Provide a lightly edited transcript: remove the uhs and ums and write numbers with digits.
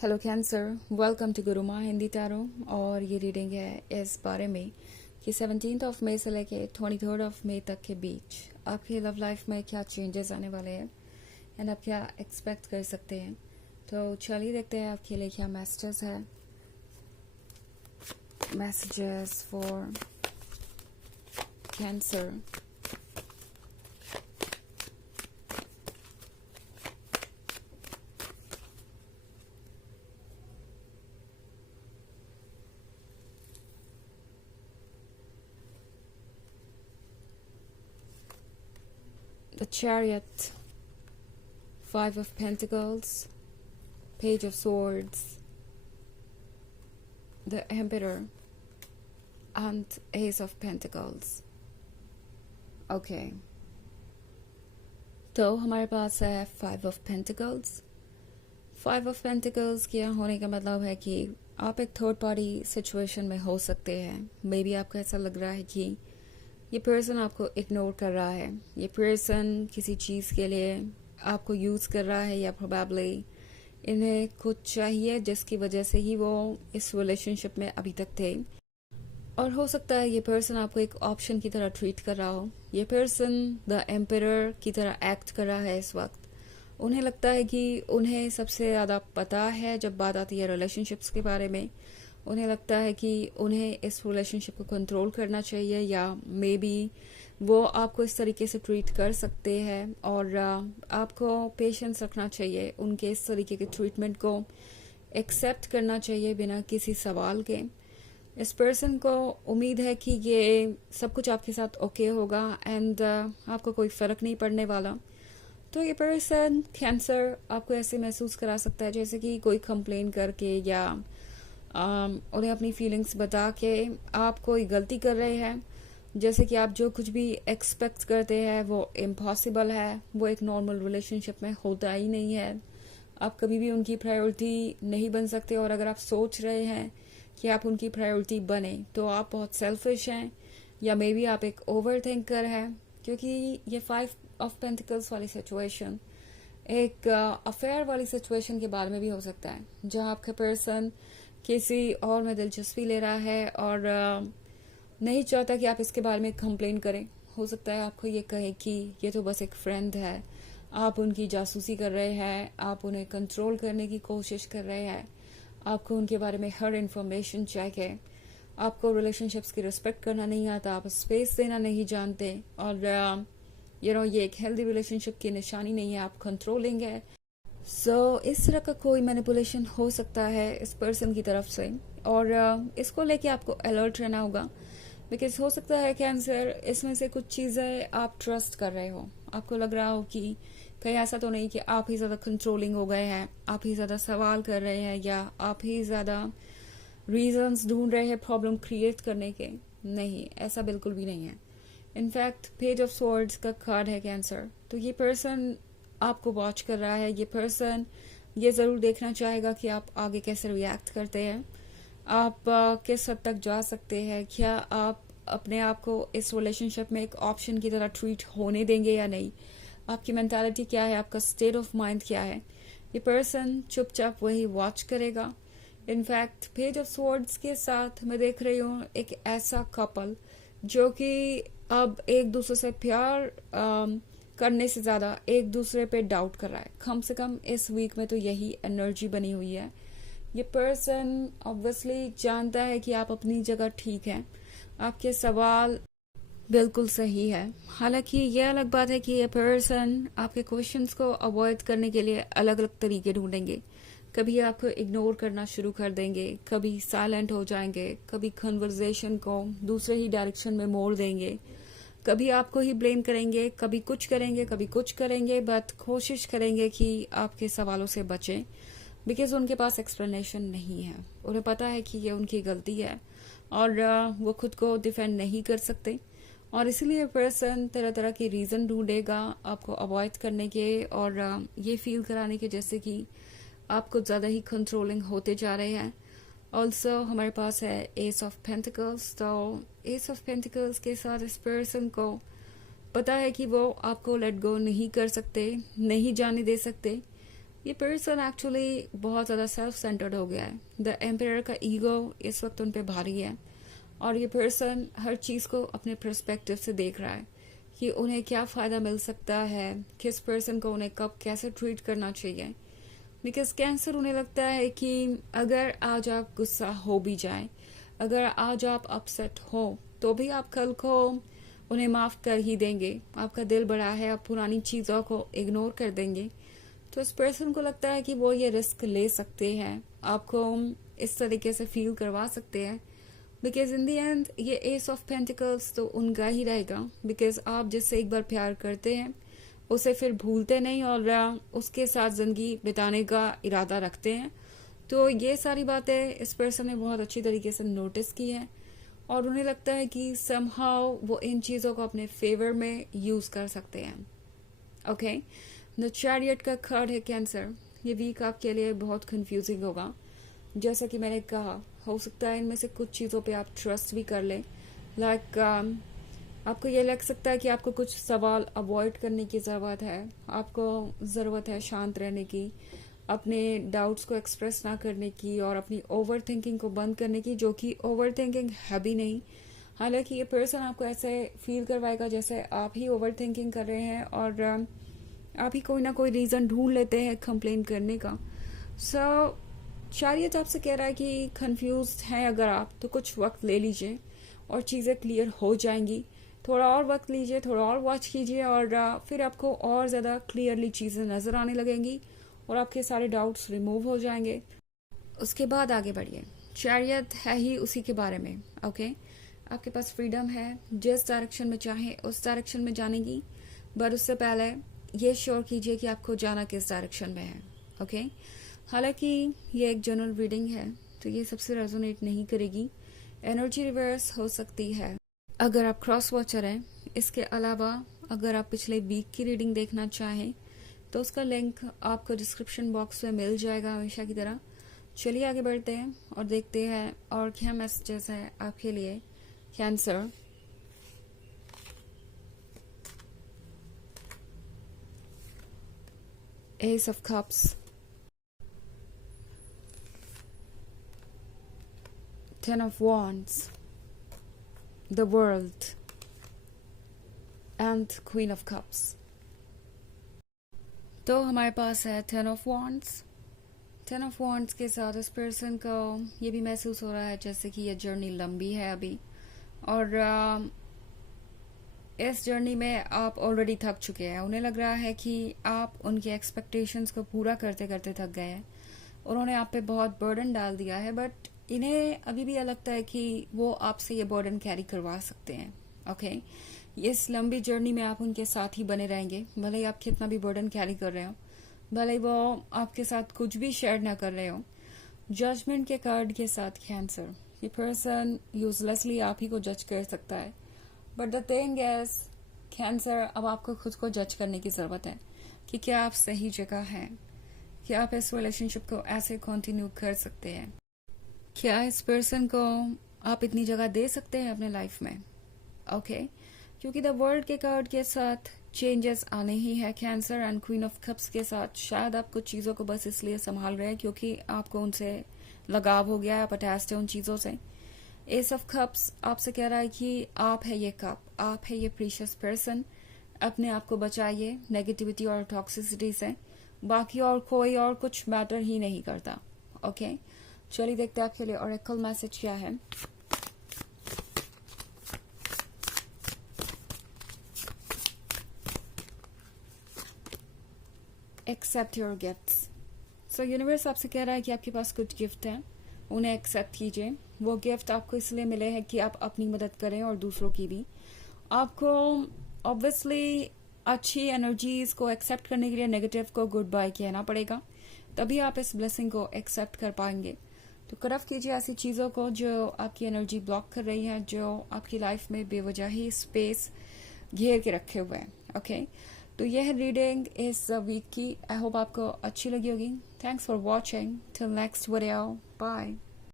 Hello cancer, welcome to Guruma Hindi tarot. और ये reading है इस बारे में कि 17 ऑफ मई से लेके 23 ऑफ मई तक के बीच आपकी लव लाइफ में क्या चेंजेस आने वाले हैं एंड आप क्या एक्सपेक्ट कर सकते हैं। तो चलिए देखते हैं आपके लिए क्या मैसेजेस है। Messages for cancer. The Chariot, Five of Pentacles, Page of Swords, the Emperor, and Ace of Pentacles. Okay. तो हमारे पास है Five of Pentacles. Five of Pentacles के होने का मतलब है कि आप एक थर्ड पार्टी सिचुएशन में हो सकते हैं। मे बी आपको ऐसा लग रहा है कि ये पर्सन आपको इग्नोर कर रहा है, ये पर्सन किसी चीज़ के लिए आपको यूज़ कर रहा है, या प्रोबेबली इन्हें कुछ चाहिए जिसकी वजह से ही वो इस रिलेशनशिप में अभी तक थे। और हो सकता है ये पर्सन आपको एक ऑप्शन की तरह ट्रीट कर रहा हो। ये पर्सन द एम्परर की तरह एक्ट कर रहा है इस वक्त। उन्हें लगता है कि उन्हें सबसे ज़्यादा पता है जब बात आती है रिलेशनशिप्स के बारे में। उन्हें लगता है कि उन्हें इस रिलेशनशिप को कंट्रोल करना चाहिए, या मे बी वो आपको इस तरीके से ट्रीट कर सकते हैं और आपको पेशेंस रखना चाहिए, उनके इस तरीके के ट्रीटमेंट को एक्सेप्ट करना चाहिए बिना किसी सवाल के। इस पर्सन को उम्मीद है कि ये सब कुछ आपके साथ ओके होगा एंड आपको कोई फ़र्क नहीं पड़ने वाला। तो ये पर्सन कैंसर आपको ऐसे महसूस करा सकता है जैसे कि कोई कंप्लेन करके या उन्हें अपनी फीलिंग्स बता के आप कोई गलती कर रहे हैं, जैसे कि आप जो कुछ भी एक्सपेक्ट करते हैं वो इम्पॉसिबल है, वो एक नॉर्मल रिलेशनशिप में होता ही नहीं है। आप कभी भी उनकी प्रायोरिटी नहीं बन सकते, और अगर आप सोच रहे हैं कि आप उनकी प्रायोरिटी बने तो आप बहुत सेल्फिश हैं, या मे बी आप एक ओवर थिंकर हैं, क्योंकि ये फाइव ऑफ पेंटिकल्स वाली सिचुएशन एक अफेयर वाली सिचुएशन के बारे में भी हो सकता है, जहां आपका पर्सन किसी और में दिलचस्पी ले रहा है और नहीं चाहता कि आप इसके बारे में कंप्लेन करें। हो सकता है आपको ये कहे कि ये तो बस एक फ्रेंड है, आप उनकी जासूसी कर रहे हैं, आप उन्हें कंट्रोल करने की कोशिश कर रहे हैं, आपको उनके बारे में हर इन्फॉर्मेशन चाहिए, आपको रिलेशनशिप्स की रिस्पेक्ट करना नहीं आता, आप स्पेस देना नहीं जानते, और ये एक हेल्दी रिलेशनशिप की निशानी नहीं है, आप कंट्रोलिंग है। इस तरह का कोई मैनिपुलेशन हो सकता है इस पर्सन की तरफ से, और इसको लेके आपको अलर्ट रहना होगा, बिकॉज हो सकता है कैंसर इसमें से कुछ चीज़ें आप ट्रस्ट कर रहे हो। आपको लग रहा हो कि कहीं ऐसा तो नहीं कि आप ही ज़्यादा कंट्रोलिंग हो गए हैं, आप ही ज़्यादा सवाल कर रहे हैं, या आप ही ज़्यादा रीजंस ढूंढ रहे हैं प्रॉब्लम क्रिएट करने के। नहीं, ऐसा बिल्कुल भी नहीं है। इनफैक्ट पेज ऑफ स्वॉर्ड्स का कार्ड है कैंसर। तो ये पर्सन आपको वॉच कर रहा है, ये पर्सन ये ज़रूर देखना चाहेगा कि आप आगे कैसे रिएक्ट करते हैं, आप किस हद तक जा सकते हैं, क्या आप अपने आप को इस रिलेशनशिप में एक ऑप्शन की तरह ट्रीट होने देंगे या नहीं, आपकी मेंटालिटी क्या है, आपका स्टेट ऑफ माइंड क्या है। ये पर्सन चुपचाप वही वॉच करेगा। इनफैक्ट पेज ऑफ स्वॉर्ड्स के साथ मैं देख रही हूँ एक ऐसा कपल जो कि अब एक दूसरे से प्यार करने से ज़्यादा एक दूसरे पे डाउट कर रहा है। कम से कम इस वीक में तो यही एनर्जी बनी हुई है। ये पर्सन ऑब्वियसली जानता है कि आप अपनी जगह ठीक हैं, आपके सवाल बिल्कुल सही है। हालांकि ये अलग बात है कि ये पर्सन आपके क्वेश्चंस को अवॉइड करने के लिए अलग अलग तरीके ढूंढेंगे। कभी आपको इग्नोर करना शुरू कर देंगे, कभी साइलेंट हो जाएंगे, कभी कन्वर्सेशन को दूसरे ही डायरेक्शन में मोड़ देंगे, कभी आपको ही ब्लेम करेंगे, कभी कुछ करेंगे, कभी कुछ करेंगे, बट कोशिश करेंगे कि आपके सवालों से बचें, बिकॉज उनके पास एक्सप्लेनेशन नहीं है। उन्हें पता है कि ये उनकी गलती है और वो खुद को डिफेंड नहीं कर सकते, और इसलिए पर्सन तरह तरह के रीज़न ढूंढेगा आपको अवॉइड करने के, और ये फील कराने के जैसे कि आप कुछ ज़्यादा ही कंट्रोलिंग होते जा रहे हैं। ऑल्सो हमारे पास है एस ऑफ पेंटिकल्स। तो एस ऑफ पेंटिकल्स के साथ इस पर्सन को पता है कि वो आपको लेट गो नहीं कर सकते, नहीं जाने दे सकते, ये पर्सन एक्चुअली बहुत ज़्यादा सेल्फ सेंटर्ड हो गया है। द एम्पायर का ईगो इस वक्त उन पे भारी है और ये पर्सन हर चीज़ को अपने पर्सपेक्टिव से देख रहा है कि उन्हें क्या फ़ायदा मिल सकता है, किस पर्सन को उन्हें कब कैसे ट्रीट करना चाहिए। बिकॉज कैंसर उन्हें लगता है कि अगर आज आप गुस्सा हो भी जाए, अगर आज आप अपसेट हो, तो भी आप कल को उन्हें माफ़ कर ही देंगे। आपका दिल बड़ा है, आप पुरानी चीज़ों को इग्नोर कर देंगे। तो इस पर्सन को लगता है कि वो ये रिस्क ले सकते हैं, आपको इस तरीके से फील करवा सकते हैं। बिकॉज इन दी एंड ये एस ऑफ पेंटिकल्स तो उनका ही रहेगा। बिकॉज आप जिससे एक बार प्यार करते हैं उसे फिर भूलते नहीं और उसके साथ जिंदगी बिताने का इरादा रखते हैं। तो ये सारी बातें इस पर्सन ने बहुत अच्छी तरीके से नोटिस की है और उन्हें लगता है कि समहाउ वो इन चीज़ों को अपने फेवर में यूज़ कर सकते हैं। ओके, द चैरियट का कार्ड है कैंसर। ये वीक आपके लिए बहुत कंफ्यूजिंग होगा। जैसा कि मैंने कहा, हो सकता है इनमें से कुछ चीज़ों पे आप ट्रस्ट भी कर लें। लाइक आपको ये लग सकता है कि आपको कुछ सवाल अवॉइड करने की ज़रूरत है, आपको ज़रूरत है शांत रहने की, अपने डाउट्स को एक्सप्रेस ना करने की और अपनी ओवर थिंकिंग को बंद करने की, जो कि ओवर थिंकिंग है भी नहीं। हालांकि ये पर्सन आपको ऐसे फील करवाएगा जैसे आप ही ओवर थिंकिंग कर रहे हैं और आप ही कोई ना कोई रीज़न ढूंढ लेते हैं कंप्लेन करने का। सो चैरियट आपसे कह रहा है कि कंफ्यूज्ड हैं अगर आप, तो कुछ वक्त ले लीजिए और चीज़ें क्लियर हो जाएंगी। थोड़ा और वक्त लीजिए, थोड़ा और वॉच कीजिए और फिर आपको और ज़्यादा क्लियरली चीज़ें नज़र आने लगेंगी और आपके सारे डाउट्स रिमूव हो जाएंगे। उसके बाद आगे बढ़िए। चैरियट है ही उसी के बारे में। ओके, आपके पास फ्रीडम है, जिस डायरेक्शन में चाहे उस डायरेक्शन में जाने की, बट उससे पहले ये श्योर कीजिए कि आपको जाना किस डायरेक्शन में है। ओके, हालांकि ये एक जनरल रीडिंग है तो ये सबसे रेजोनेट नहीं करेगी, एनर्जी रिवर्स हो सकती है अगर आप क्रॉस वॉचर हैं। इसके अलावा अगर आप पिछले वीक की रीडिंग देखना चाहें तो उसका लिंक आपको डिस्क्रिप्शन बॉक्स में मिल जाएगा हमेशा की तरह। चलिए आगे बढ़ते हैं और देखते हैं और क्या मैसेजेस है आपके लिए cancer. S of cups, Ten of Wands, the World and Queen of Cups। तो हमारे पास है Ten of Wands। Ten of Wands के साथ इस पर्सन को ये भी महसूस हो रहा है जैसे कि ये जर्नी लंबी है अभी और इस जर्नी में आप ऑलरेडी थक चुके हैं। उन्हें लग रहा है कि आप उनके एक्सपेक्टेशंस को पूरा करते करते थक गए हैं। उन्होंने आप पे बहुत बर्डन डाल दिया है, बट इन्हें अभी भी यह लगता है कि वो आपसे ये बर्डन कैरी करवा सकते हैं। ओके, इस लंबी जर्नी में आप उनके साथ ही बने रहेंगे, भले ही आप कितना भी बर्डन कैरी कर रहे हो, भले ही वो आपके साथ कुछ भी शेयर ना कर रहे हो। जजमेंट के कार्ड के साथ कैंसर, ये पर्सन यूजलेसली आप ही को जज कर सकता है, but the thing is cancer, अब आपको खुद को जज करने की जरूरत है कि क्या आप सही जगह हैं, क्या आप इस रिलेशनशिप को ऐसे कंटिन्यू कर सकते हैं, क्या इस पर्सन को आप इतनी जगह दे सकते हैं अपने लाइफ में। ओके, क्योंकि द वर्ल्ड के कार्ड के साथ चेंजेस आने ही है cancer and queen of cups के साथ। शायद आप कुछ चीज़ों को बस इसलिए संभाल रहे हैं क्योंकि आपको उनसे लगाव हो गया है, आप अटैच्ड है उन चीज़ों से। एस ऑफ कप्स आपसे कह रहा है कि आप है ये कप, आप है ये प्रीशियस पर्सन, अपने आप को बचाइए नेगेटिविटी और टॉक्सिसिटी से, बाकी और कोई और कुछ मैटर ही नहीं करता। ओके, चलिए देखते हैं आपके लिए ऑरेकल मैसेज क्या है। Accept your gifts. So universe आपसे कह रहा है कि आपके पास कुछ गिफ्ट हैं, उन्हें एक्सेप्ट कीजिए। वो गिफ्ट आपको इसलिए मिले हैं कि आप अपनी मदद करें और दूसरों की भी। आपको ऑब्वियसली अच्छी एनर्जीज को एक्सेप्ट करने के लिए नेगेटिव को गुड बाय कहना पड़ेगा, तभी आप इस ब्लेसिंग को एक्सेप्ट कर पाएंगे। तो कट ऑफ कीजिए ऐसी चीज़ों को जो आपकी एनर्जी ब्लॉक कर रही है, जो आपकी लाइफ में बेवजह ही स्पेस घेर के रखे हुए हैं। ओके, तो यह रीडिंग इस वीक की, आई होप आपको अच्छी लगी होगी। Thanks for watching, till next video, bye.